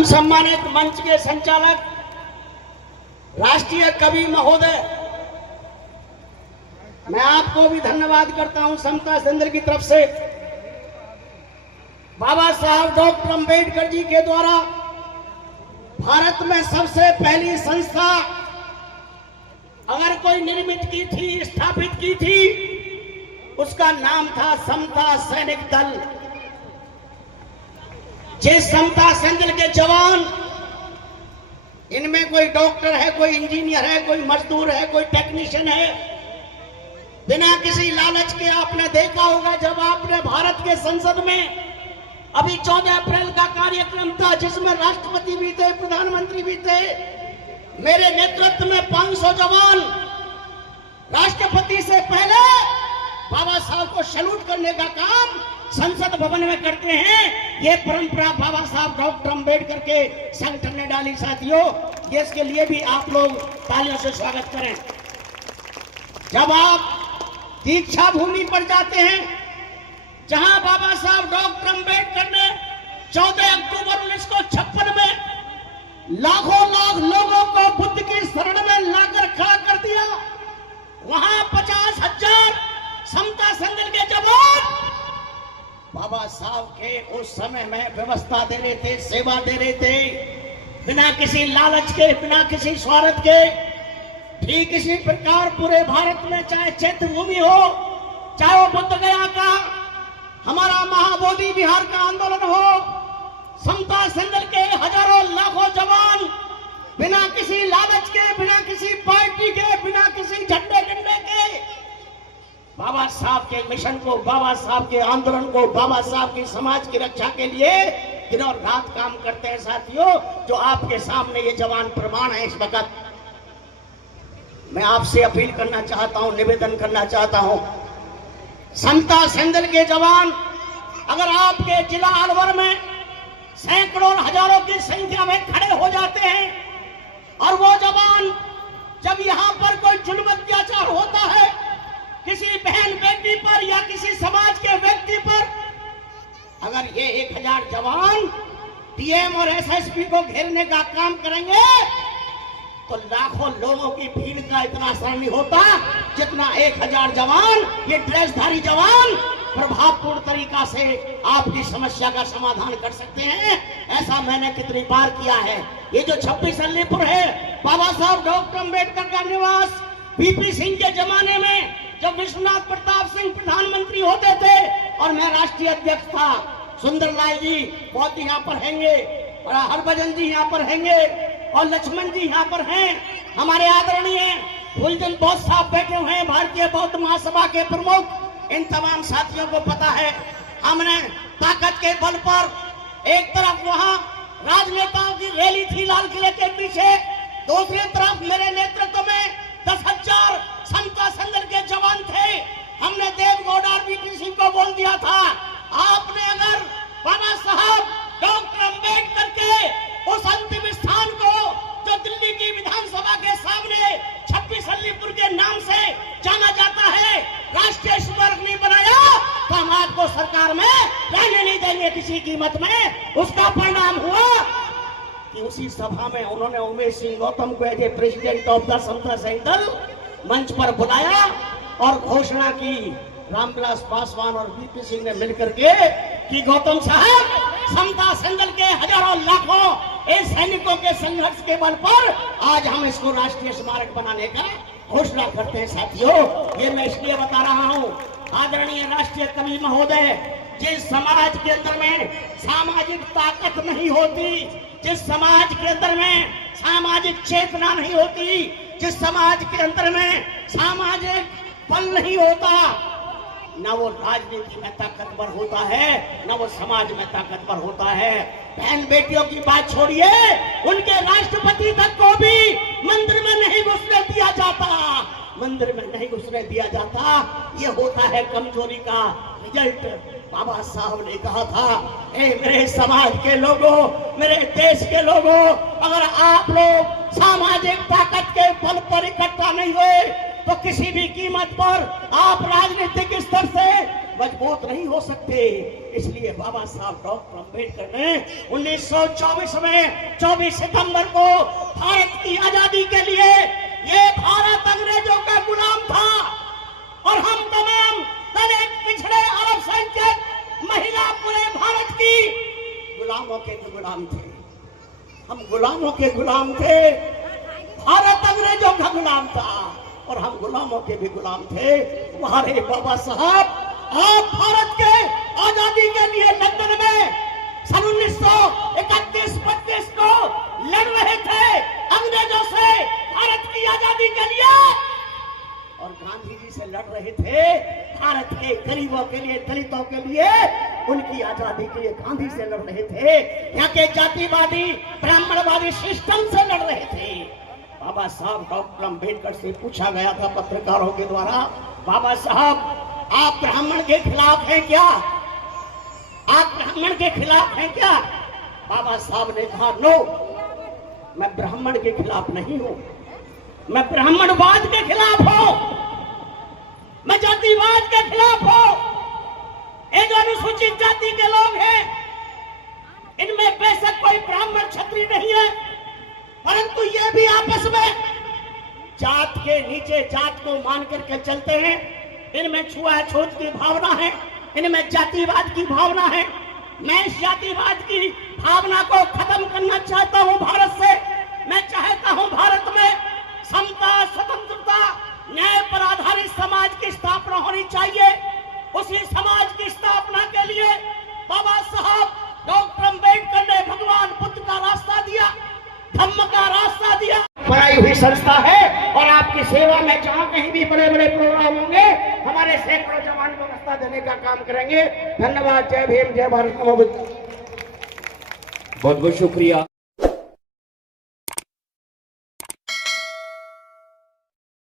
परम सम्मानित मंच के संचालक राष्ट्रीय कवि महोदय, मैं आपको भी धन्यवाद करता हूं समता सेंद्र की तरफ से। बाबा साहब डॉक्टर अंबेडकर जी के द्वारा भारत में सबसे पहली संस्था अगर कोई निर्मित की थी, स्थापित की थी, उसका नाम था समता सैनिक दल। जिस समता सेंद्र के जवान, इनमें कोई डॉक्टर है, कोई इंजीनियर है, कोई मजदूर है, कोई टेक्नीशियन है, बिना किसी लालच के आपने देखा होगा जब आपने भारत के संसद में अभी 14 अप्रैल का कार्यक्रम था जिसमें राष्ट्रपति भी थे, प्रधानमंत्री भी थे, मेरे नेतृत्व में 500 जवान राष्ट्रपति से पहले बाबा साहब को सैल्यूट करने का काम संसद भवन में करते हैं। ये परंपरा बाबा साहब डॉक्टर अंबेडकर के संगठन ने डाली। साथियों, ये इसके लिए भी आप लोग तालियों से स्वागत करें। जब आप दीक्षा भूमि पर जाते हैं जहां बाबा साहब डॉक्टर अंबेडकर ने 14 अक्टूबर 1956 में लाखों लाख लोगों को बुद्ध की शरण में लाकर खड़ा कर दिया, वहां 50,000 समता सेंद्र के जवान बाबा साहब के उस समय में व्यवस्था दे रहे थे, सेवा दे रहे थे, बिना किसी लालच के, बिना किसी स्वार्थ के। ठीक इसी प्रकार पूरे भारत में चाहे चैत्य भूमि हो, चाहे वो बुद्ध गया का हमारा महाबोधि बिहार का आंदोलन हो, समता सेंद्र के हजारों लाखों जवान बिना किसी लालच के, बिना किसी पार्टी के, बिना किसी झंडे डंडे के बाबा साहब के मिशन को, बाबा साहब के आंदोलन को, बाबा साहब की समाज की रक्षा के लिए दिनों रात काम करते हैं। साथियों, जो आपके सामने ये जवान प्रमाण है, इस वक्त मैं आपसे अपील करना चाहता हूं, निवेदन करना चाहता हूं, समता सेंद्र के जवान अगर आपके जिला अलवर में सैकड़ों हजारों की संख्या में खड़े हो जाते हैं और वो जवान जब यहां पर कोई जुल्म अत्याचार होता है किसी बहन बेटी पर या किसी समाज के व्यक्ति पर, अगर ये 1000 जवान डीएम और एसएसपी को घेरने का काम करेंगे तो लाखों लोगों की भीड़ का इतना असर नहीं होता जितना 1000 जवान, ये ड्रेसधारी जवान प्रभावपूर्ण तरीका से आपकी समस्या का समाधान कर सकते हैं। ऐसा मैंने कितनी बार किया है। ये जो 26 अलीपुर है, बाबा साहब डॉक्टर अंबेडकर का निवास, बीपी सिंह के जमाने में जब विश्वनाथ प्रताप सिंह प्रधानमंत्री होते थे और मैं राष्ट्रीय अध्यक्ष था, सुंदरलाल जी बहुत यहाँ पर हैंगे और हरभजन जी यहाँ पर हैंगे और लक्ष्मण जी यहाँ पर हैं, हमारे आदरणीय फूलचंद बोस साहब बैठे हुए हैं, भारतीय बौद्ध महासभा के प्रमुख। इन तमाम साथियों को पता है हमने ताकत के बल पर एक तरफ वहां राजनेताओं की रैली थी लाल किले के पीछे, दूसरी तरफ मेरे नेतृत्व में 10,000 समता सेंद्र के जवान थे। हमने देवगौड़ा और बीपी सिंह को बोल दिया था, आपने अगर बाबा साहब डॉक्टर अंबेडकर के उस अंतिम स्थान को जो दिल्ली की विधानसभा के सामने 26 अलीपुर के नाम से जाना जाता है, राष्ट्रीय स्मारक नहीं बनाया तो हम आपको सरकार में रहने नहीं देंगे किसी कीमत में। उसका परिणाम हुआ कि उसी सभा में उन्होंने उमेश सिंह गौतम को as a president of the Samta सेंद्र दल मंच पर बुलाया और घोषणा की, रामविलास पासवान और बीपी सिंह ने मिलकर के कि गौतम साहब, समता सेंद्र के हजारों लाखों इस सैनिकों के संघर्ष के बल पर आज हम इसको राष्ट्रीय स्मारक बनाने का घोषणा करते हैं। साथियों, ये मैं इसलिए बता रहा हूँ, आदरणीय राष्ट्रीय कवि महोदय, जिस समाज के अंदर में सामाजिक ताकत नहीं होती, जिस समाज के अंदर में सामाजिक चेतना नहीं होती, जिस समाज के अंदर में सामाजिक बल नहीं होता, न वो राजनीति में ताकतवर होता है, न वो समाज में ताकतवर होता है। बहन बेटियों की बात छोड़िए, उनके राष्ट्रपति तक को भी मंदिर में नहीं घुसने दिया जाता, मंदिर में नहीं घुसने दिया जाता। ये होता है कमजोरी का रिजल्ट। बाबा साहब ने कहा था, ए मेरे समाज के लोगों, मेरे देश के लोगों, अगर आप लोग सामाजिक ताकत के बल पर इकट्ठा नहीं हुए तो किसी भी कीमत पर आप राजनीतिक स्तर से मजबूत नहीं हो सकते। इसलिए बाबा साहब डॉक्टर अंबेडकर ने 1924 में 24 सितंबर को भारत की आजादी के लिए, ये भारत अंग्रेजों का गुलाम था और हम तमाम दलित, पिछड़े, अल्पसंख्यक, महिला, पूरे भारत की गुलामों के गुलाम थे। हम गुलामों के गुलाम थे। भारत अंग्रेजों का गुलाम था और हम गुलामों के भी गुलाम थे। हमारे बाबा साहब आप भारत के आजादी के लिए लंदन में सन 1931-32 को लड़ रहे थे अंग्रेजों से भारत की आजादी के लिए, और गांधी जी से लड़ रहे थे भारत के गरीबों के लिए, दलितों के लिए, उनकी आजादी के लिए गांधी से लड़ रहे थे। यहाँ के जातिवादी, ब्राह्मणवादी सिस्टम से लड़ रहे थे। बाबा साहब डॉक्टर अंबेडकर से पूछा गया था पत्रकारों के द्वारा, बाबा साहब आप ब्राह्मण के खिलाफ हैं क्या? आप ब्राह्मण के खिलाफ हैं क्या? बाबा साहब ने कहा नो, मैं ब्राह्मण के खिलाफ नहीं हूं, मैं ब्राह्मणवाद के खिलाफ हूं, मैं जातिवाद के खिलाफ हूं। एक अनुसूचित जाति के लोग हैं, इनमें बेशक कोई ब्राह्मण क्षत्रिय नहीं है, परंतु ये भी आपस में जात के नीचे जात को मान करके चलते हैं। इनमें छुआछूत की भावना है, इनमें जातिवाद की भावना है। मैं इस जातिवाद की भावना को खत्म करना चाहता हूं भारत से। मैं चाहता हूं भारत में समता, स्वतंत्रता, न्याय पर आधारित समाज की स्थापना होनी चाहिए। उसी समाज की स्थापना के लिए बाबा साहब डॉक्टर अंबेडकर ने भगवान बुद्ध का रास्ता दिया, धम्म का रास्ता दिया। बनाई हुई संस्था है और आपकी सेवा में जहां कहीं भी बड़े बड़े प्रोग्राम होंगे, हमारे सैकड़ों जवान को रास्ता देने का काम करेंगे। धन्यवाद। जय भीम, जय भारत। बहुत बहुत शुक्रिया।